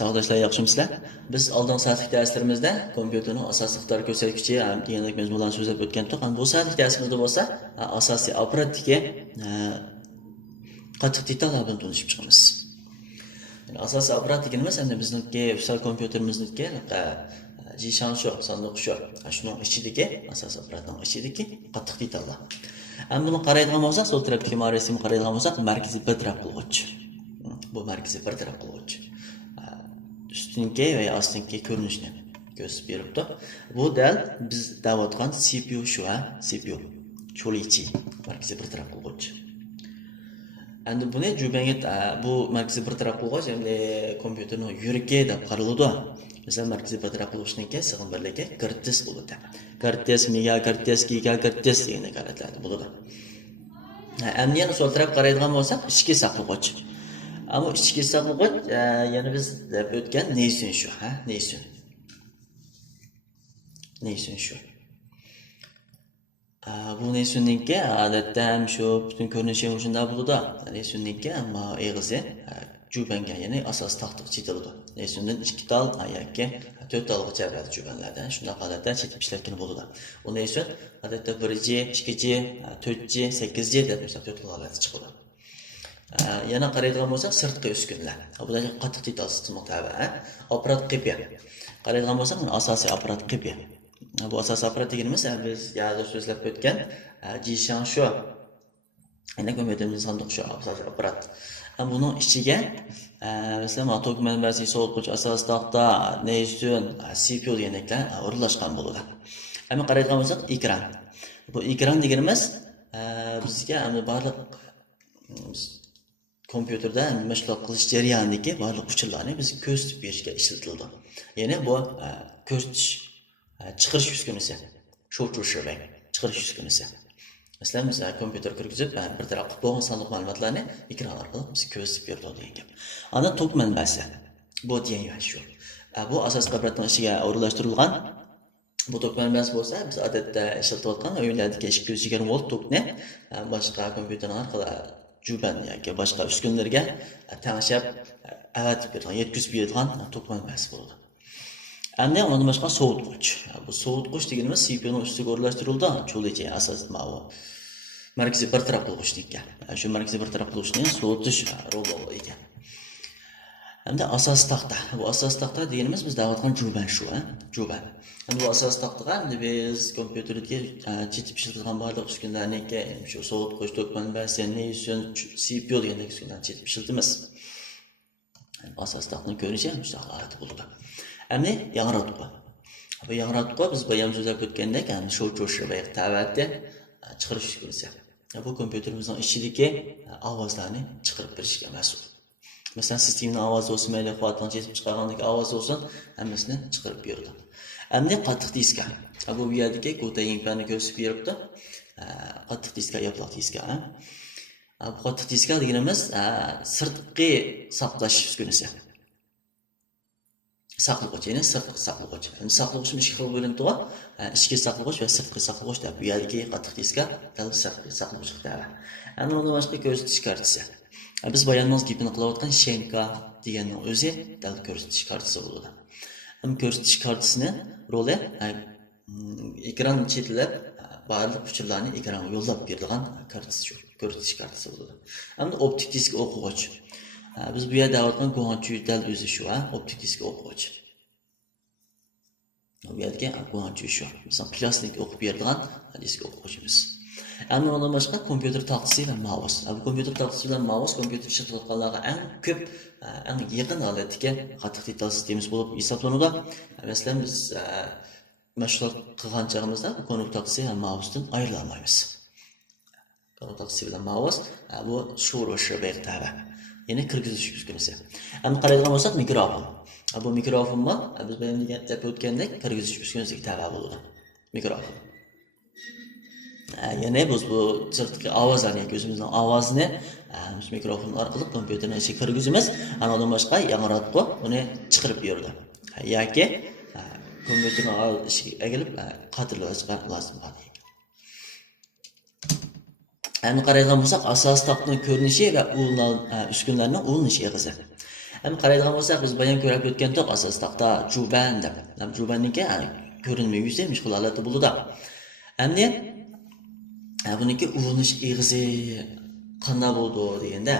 Sağdaşlar yaxşımısınızlar? Biz oldingi saatlik darslarimizda kompyuterning asosiy iqtidor ko'rsatkichi degandek mavzularni so'zlab o'tgan edik. Bu saatlik darsimizda bo'lsa asosiy apparatdagi qattiq detallar bilan tanishib chiqamiz. Asosiy apparat deganimiz endi bizniki vissal kompyuterimizniki Jishanshu sandiq shu. Shuning ichidagi asosiy apparatning ichidagi qattiq detallar. Ham buni qaraydigan bo'lsak, sol tarafdagi resimga qaraydigan bo'lsak, markaziy bir taraf qilg'ich. Bu markaziy bir taraf qilg'ich. Üstünki veya astınki ko'rinishni ko'rsatib beribdi. Bu dal biz davatgan CPU shu, CPU. Cho'lichi markaziy bir taraf qilg'ich. Endi buni jubanga bu markaziy bir taraf qilg'ich endi kompyuterning yuragi deb qaraladi. Mesela markaziy bir taraf qilg'ichninki sig'im birligi Kertes bo'ladi. Kertes, megakertes, gigakertes degan qaratlar bo'ladi. Endi yana sol taraf qaraydigan bo'lsak, ichki saqlag'ich. Ama ichki saqlag'ich yana biz deb o'tgan neysun shu, neysun. Neysun shu. Bu neysunninki odatda ham shu butun ko'rinishi shunday bo'ladi. Neysunninki ammo eg'izi jubanga, ya'ni asos taxtiq chetiladi. Neysundan 2 tal yoki 4 talgacha bo'ladi jubanlarda. Shunday holatda chetib ishlatgan bo'ladi. Bu neysun odatda 1G, 2G, 4G, 8G deb mesela 4 talgacha chiqadi. Yana qaraydigan bo'lsak, sirtqi uskunlar. Bular qattiq detal sistemi tabi, apparat qipi. Qaraydigan bo'lsak, asosiy apparat qipi. Bu asosiy apparat deganimiz biz yozib so'zlab o'tgan Jishanshu. Endi kompyuterimizning sandiq shu asosiy apparat. Buning ichiga masalan, tok manbasi, so'lqich, asos taxta, neysun, CPU deganlar o'rnashgan bo'ladi. Hamma qaraydigan bo'lsak, ekran. Bu ekran deganimiz bizga barliq kompüterda mashg'ulot qilish jarayonidagi barliq uchurlarni biz ko'rsatib berishga ishlatildi. Ya'ni bu ko'rsatish chiqarish uskunasi. Chiqarish uskunasi. Masalan, biz kompyuter kirgizib, bir tarafga bo'lgan sonliq ma'lumotlarni ekran orqali biz ko'rsatib berdi degan gap. Ana tok manbasi. Bu degan shu. Bu asosiy apparatning ichiga o'rnashtirilgan bu tok manbasi bo'lsa, biz odatda ishlatayotgan o'yinlardagi 220 volt tokni boshqa kompyuter orqali juban yoki boshqa uskunlarga tanishib avatib bergan, yetkazib bergan tok manbasi bo'ladi. Endi undan boshqa sovutg'ich. Bu sovutg'ich deganimiz CPUning ustiga o'rnashtirildi. Cho'lichi asos ma'vo. Markaziy bir taraf qilg'ichlikka. Shu markaziy bir taraf qilg'ichni sovutish roli ekan. Endi asos taxta. Bu asos taxta deganimiz biz davatgan juban shu, juban. Endi bu asos taxtaga endi biz kompyuterga chetib ishlatgan barliq uskunlarniki shu sovutg'ich, tok manbasi, neysun, CPU degan uskunlarni chetib ishlatamiz. Asos taxtaning ko'rinishi ham shu holat bo'ladi. Endi yangratqu. Bu yangratqu biz bayam so'zlab o'tgandek, shu va tavatda chiqarish uskunasi. Bu kompyuterimizning ichidagi ovozlarni chiqarib berishga mas'ul. Masalan, sistemning ovozi bo'lsin, mayli quvvatdan chetib chiqargandagi ovoz bo'lsin, hammasini chiqarib berdi. Endi qattiq diska. Bu yerdagi Gota imkonni ko'rsatib beribdi. Qattiq diska, yopiq diska. Bu qattiq diska deganimiz sirtqi saqlash uskunasi. Saqlag'ich, ya'ni sirtqi saqlag'ich. Saqlag'ichning ikki xil bo'linadi. Ichki saqlag'ich va sirtqi saqlag'ich deb. Bu yerdagi qattiq diska dal sirtqi saqlag'ich deb. Endi undan boshqa ko'rsatish kartasi. Biz bayonimiz gapini qilayotgan Shenka deganning o'zi dal ko'rsatish kartasi bo'ladi. Ham ko'rsatish kartasining roli ekran chetlab barliq uchurlarni ekranga yo'llab berilgan kartasi shu. Ko'rsatish kartasi bo'ladi. Hamda optik disk o'quvchi. Biz bu yerda davatgan guanchu dal o'zi shu, optik disk o'quvchi. Bu yerga guanchu shu. Biz plastik o'qib berilgan disk o'quvchimiz. Endi undan boshqa kompyuter taxtasi va mouse. Bu kompyuter taxtasi bilan mouse kompyuter ishlatayotganlarga eng ko'p, eng yaqin holatga qattiq detal sistemasi bo'lib hisoblanadi. Masalan, biz mashg'ulot qilgan chog'imizda bu kompyuter taxtasi va mousedan ayrila olmaymiz. Kompyuter taxtasi bilan mouse bu sho'roshga tabi. Ya'ni kirgizish uskunasi. Endi qaraydigan bo'lsak, mikrofon. Bu mikrofon biz bilan deb o'tgandek kirgizish uskunasiga tabi bo'ladi. Mikrofon. Ya'ni biz bu sirtqi ovozlarni, o'zimizning ovozini mikrofon orqali kompyuterning ichiga kirgizamiz. Undan boshqa yangratqu uni chiqarib beradi. Yoki kompyuterning ichiga egilib qatirlashga lozim bo'ladi. Endi qaraydigan bo'lsak, asos taxtaning ko'rinishi va uskunlarning ulanish eg'izi. Hem qaraydigan bo'lsak, biz bayon ko'rib o'tgandik asosda juban deb. Ham jubanniki ko'rinmay yuzaymish holatda bo'ladi. Endi buniki uvunish eg'izi qanday bo'ldi deganda,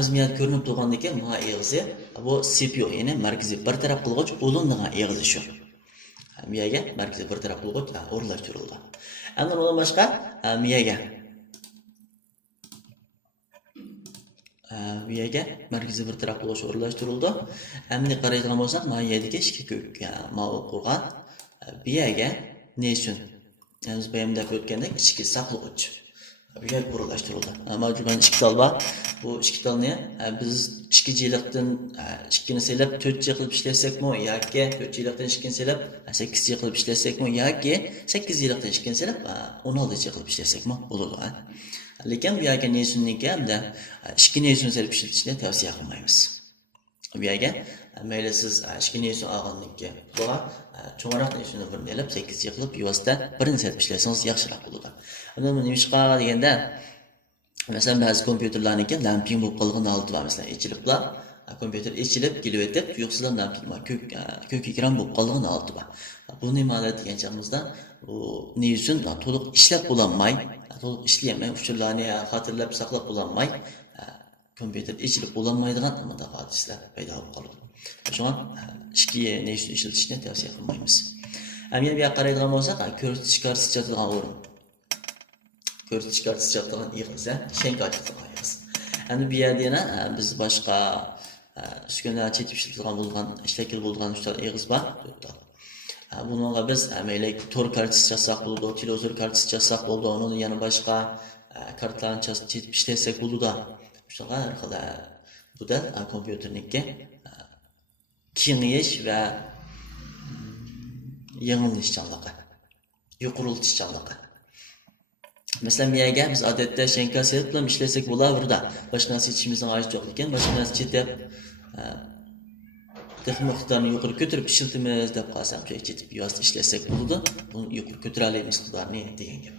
biz bu yerda ko'rinib turgandan keyin bu eg'izi bu CPU, ya'ni markaziy bir taraf qilg'ich o'lindigan eg'izi shu. Miyaga markaziy bir taraf qilg'ich o'rnashtirildi. Endi undan boshqa miyaga markaziy bir taraf qilg'ich o'rnashtirildi. Endi qaraydigan bo'lsak, miyadagi ikki ko'k ma'lum qilgan miyaga neysun. Biz bayamda o'tgandek ichki saqlovchi bu yer o'rnashtirildi. Mavjudan ikki tal bor. Bu ikki talni biz 2 yillikdan 2 ni selab 4 yil qilib ishlasakmi yoki 4 yillikdan 2 ni selab 8 yil qilib ishlasakmi yoki 8 yillikdan 2 ni selab 16 yil qilib ishlasakmi bo'ladi. Lekin bu yerga nesuniki hamda 2 nesun selab ishlatishni tavsiya qilmaymiz. Bu yerga mayli siz 2 nesun olganniki bu cho'ngroq nesuni bir nelab 8 yil qilib yuvasdan birini selab ishlasangiz yaxshiroq bo'ladi. Buni nima ish qiladi deganda, masalan ba'zi kompyuterlarniki lamping bo'lib qolgan holda bor. Masalan, ichiliblar, kompyuter ichilib kelib o'tib, yo'qsiz lamping bor, ko'k ekran bo'lib qolgan holda bor. Bu nima degan chog'imizda, bu nesun to'liq ishlab bo'lanmay, to'liq ishlayolmay, uchurlarni xotirlab saqlab bo'lanmay, kompyuter ichilib bo'lanmaydigan bunday hodisalar paydo bo'lib qoladi. Shunga ikki nesun ishlatishni tavsiya qilmaymiz. Ham yana bu yoqqa qaraydigan bo'lsak, ko'rsatish kartasi chatogan o'rin. Ko'rsatish kartasi chatogan yig'ilsa, shenka chatogan yig'iz. Endi bu yerda yana biz boshqa uskunalar chetib ishlatilgan bo'lgan, shakl bo'lgan uchta yig'iz bor. Bunga biz mayli tor kartasi chatosak bo'ladi, televizor kartasi chatosak bo'ladi, uni yana boshqa kartlarni chetib ishlasak bo'ladi. Shunga har xil bu da kompyuterniki kengayish va yangilanishchanligi, yuqorilishchanligi. Masalan, miyaga biz odatda shenka selib bilan ishlasak bo'lardi. Boshqa narsa ichishimizning hojati yo'q ekan, boshqa narsa chetib texnik miqdorni yuqori ko'tarib ishlatamiz deb qolsam, chetib yoz ishlasak bo'ladi. Buni yuqori ko'tara olamiz miqdorni degan gap.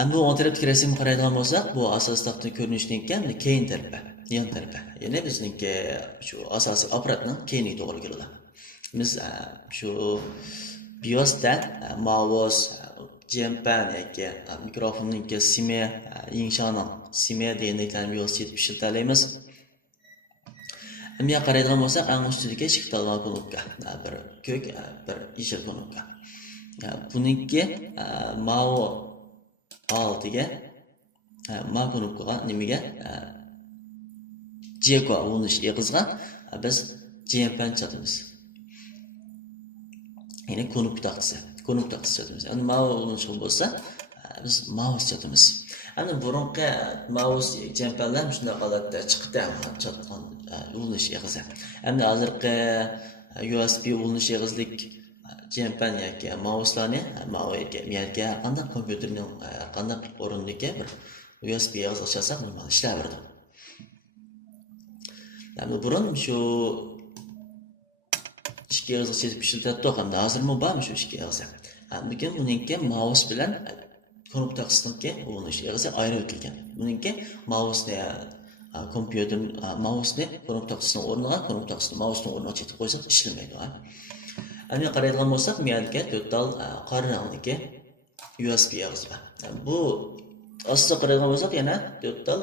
Endi bu tarafga rasmga qaraydigan bo'lsak, bu asosda ko'rinishdan keyin keyin tarafi, yon tarafi. Ya'ni bizningki shu asosiy apparatning keyiniga to'g'ri keladi. Biz shu BIOSda mouse, jampan yoki mikrofonning sime, yingshaning sime deganlarni BIOS yetib ishlatalaymiz. Endi qaraydigan bo'lsak, eng ustidagi ikki talva knopka, bir ko'k, bir yashil knopka. Buningki mouse altiga ma knopkaga nimaga jeko ulanish eg'izga biz jampan chatamiz. Yine knopka taqtisi chatamiz. Endi mouse ulanish bo'lsa, biz mouse chatamiz. Endi burunqi mouse jampanlar shunday holatda chiqdi, chatgan ulanish eg'izi. Endi hozirgi USB ulanish eg'izlik jampan yoki mouselarni miyadagi qanday kompyuterning qanday o'rindagi bir USB eg'iz ochsa normal ishlayveradi. Endi burun shu ikki eg'iz chizib ishlatadi hamda hozirmi bormi shu ikki eg'iz. Lekin buningki mouse bilan knopka taqsisiniki ulanish eg'izi ayirib o'tilgan. Buningki mouseni kompyuter mouseni knopka taqsisining o'rniga knopka taqsisini mouseni o'rniga chetib qo'ysak ishlamaydi. Endi qaraydigan bo'lsak, miyadagi to'rtal qora rangdagi USB eg'iz bor. Bu asosda qaraydigan bo'lsak, yana to'rtal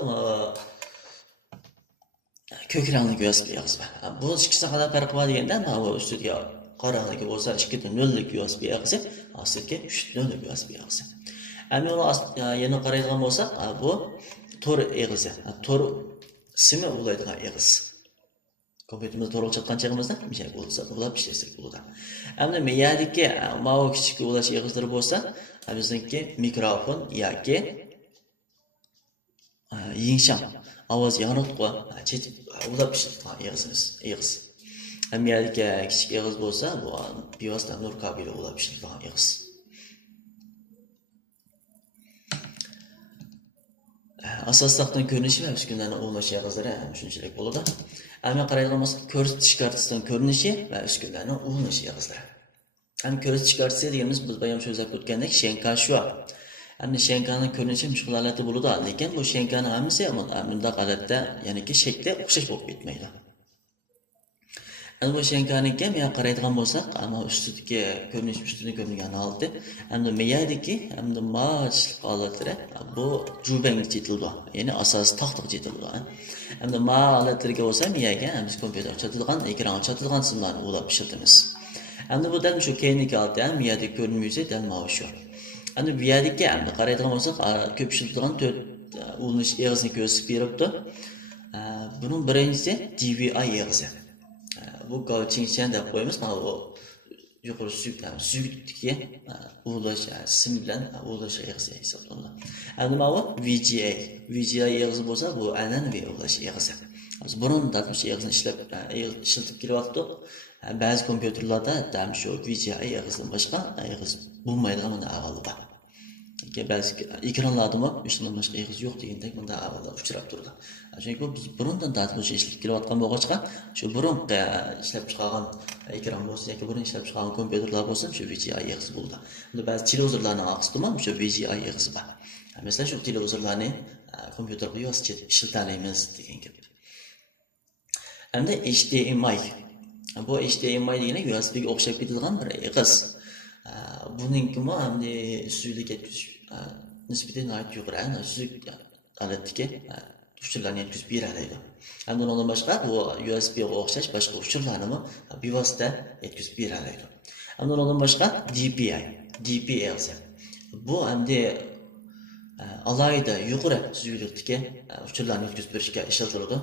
ko'k rangdagi USB eg'iz bor. Bu ikkisi qanday farqi bor deganda, bu ustiga qora rangdagi bo'lsa, 2.0 lik USB eg'izi, astiga 3.0 lik USB eg'izi. Endi uni yana qaraydigan bo'lsak, bu tor eg'izi, tor simi ulaydigan eg'iz. Kompüterimiz to'g'ri chatgan chog'imizda mishay bo'lsa, ulab ishlasak bo'ladi. Endi miyadagi mouse kichik ulash eg'izlari bo'lsa, bizningki mikrofon yoki yingshan ovoz yanotqi chetib ulab ishlatgan eg'iz. Miyadagi kichik eg'iz bo'lsa, bu BIOSdan nur kabeli ulab ishlatgan eg'iz. Asosliqdan ko'rinishi va uskunalarning ulanish eg'izlari shunchalik bo'ladi. Endi qaraydigan bo'lsak, ko'rsatish kartasining ko'rinishi va uskunalarning ulanish eg'izlari. Endi ko'rsatish kartasi deganimiz biz bayam so'zlab o'tgandek shenka shu. Endi Shenkanın ko'rinishi mushkul holatda bo'ladi, lekin bu Shenkanın hammasi bunda holatda ya'niki shakli o'xshash bo'lib ketmaydi. Endi bu Shenkaniki men qaraydigan bo'lsak, ama ustidagi ko'rinish ustida ko'ringan holati, endi miyadagi, endi mashliq holatlari bu jubang chetildi. Ya'ni asosi taxtga chetildi. Endi ma holatlarga bo'lsa miyaga biz kompyuter chatilgan, ekran chatilgan simlarni ulab ishlatamiz. Endi bu dal shu keyingi holati miyadagi ko'rinmaysa dal mana shu. Endi bu yerdagi endi qaraydigan bo'lsak, ko'p ishlatilgan 4 ulanish eg'izini ko'rsatib beribdi. Bunun birinchisi DVI eg'izi. Bu Gauchinchen deb qo'yamiz. Mana bu yuqori suyuqlikka ulash sim bilan ulash eg'izi hisoblanadi. Endi mana bu VGA. VGA eg'izi bo'lsa, bu an'anaviy ulash eg'izi. Biz burun tatmish eg'izini ishlatib kelyapti. Ba'zi kompyuterlarda ham shu VGA eg'izidan boshqa eg'iz bo'lmaydigan bunda avvalda. Ba'zi ekranlarda ham ishlangan boshqa eg'iz yo'q degandek bunda avvalda uchrab turdi. Chunki bu biz burundan tatmish ishlatib kelayotgan bo'lg'achqa, shu burun ishlab chiqargan ekran bo'lsa yoki burun ishlab chiqargan kompyuterlar bo'lsa, shu VGA eg'izi bo'ldi. Bunda ba'zi televizorlarning orqasida ham shu VGA eg'izi bor. Masalan, shu televizorlarni kompyuterga ishlatalaymiz degan gap. Endi HDMI. Bu HDMI degani USB'ga o'xshab ketadigan bir eg'iz. Buninki endi suyuqlik yetkizish nisbatan yuqori, suyuq holatdagi uchurlarni yetkazib beradi. Endi undan boshqa bu USB'ga o'xshash boshqa uchurlarni bevosita yetkazib beradi. Endi undan boshqa DPI. Bu endi alayda yuqori suyuqlikdagi uchurlarni yetkazib berishga ishlatiladi.